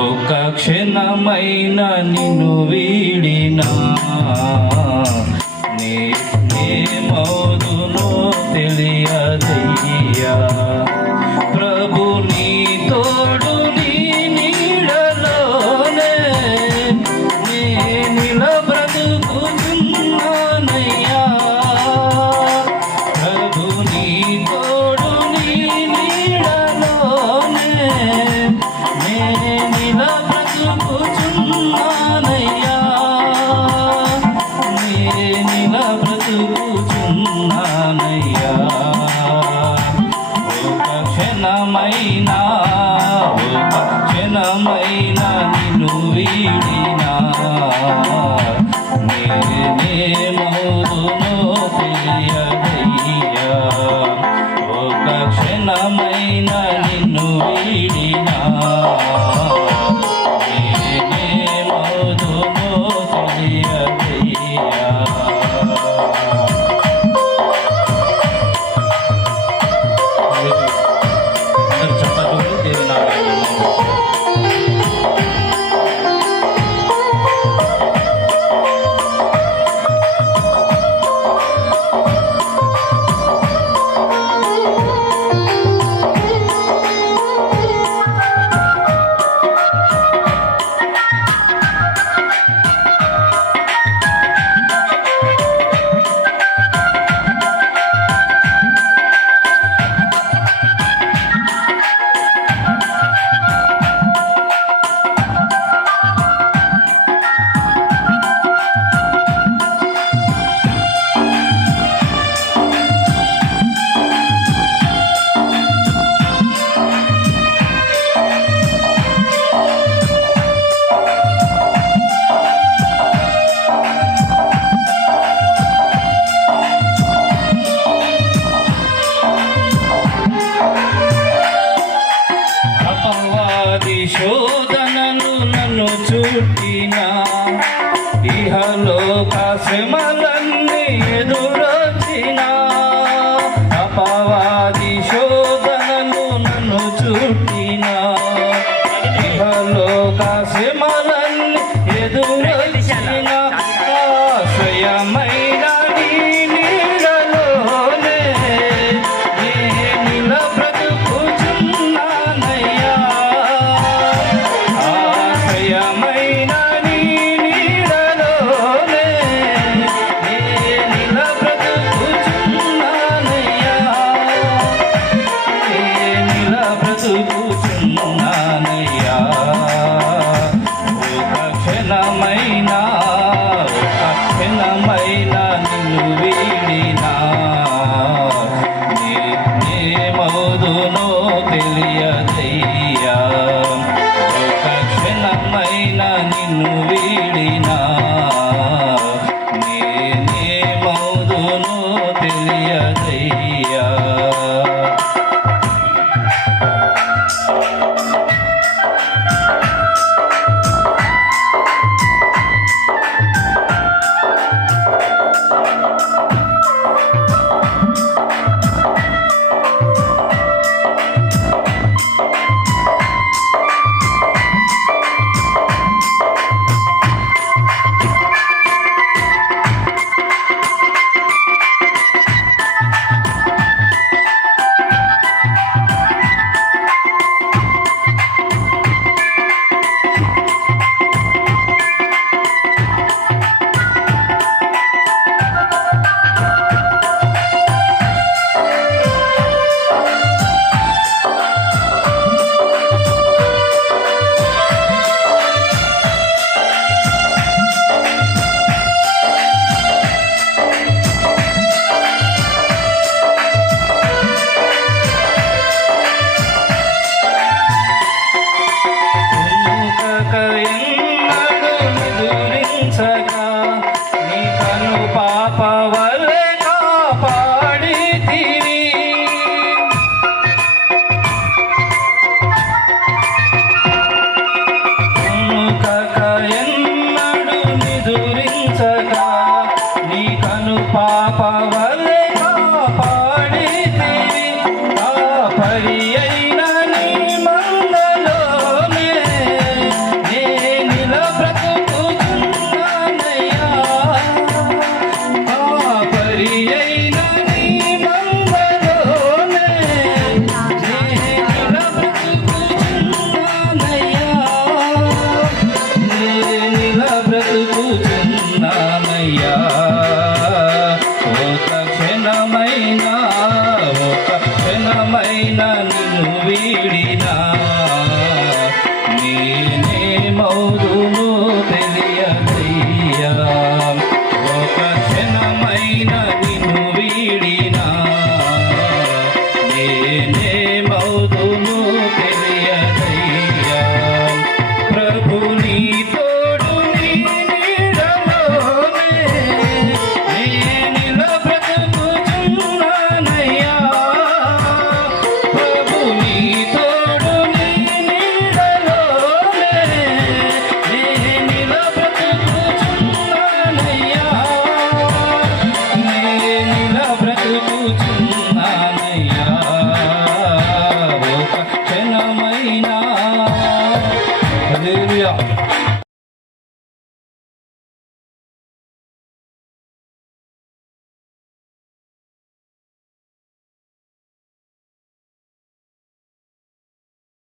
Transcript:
ఒక క్షణమైన నిన్ను వీ క్షణమైనా శ్రమలన్నీ ఎదురొచ్చిన అపవాది శోధనలు నన్ను చుట్టిన. ఇహలోక శ్రమలన్నీ ఎదురొచ్చిన. నిలబ్రతుకుచున్నానయ్యా. ఒక క్షణమైనా ఒక క్షణమైనా నిన్ను వీడినా. నేమవుదునో తెలియదయ్యా. ఒక క్షణమైనా నిన్ను వీడినా. నేమవుదునో తెలియదయ్యా. నీ కను పాప வீடி